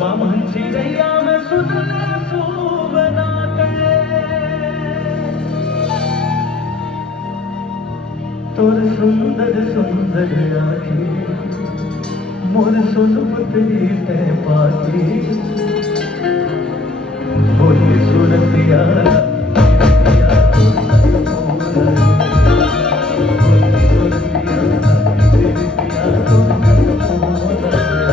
बामन चिड़ैया में सुनले सुबनाते तोर सुंदर सुंदर आँखें मोर सुनबुतरी ते पाती बोली सूरत यारा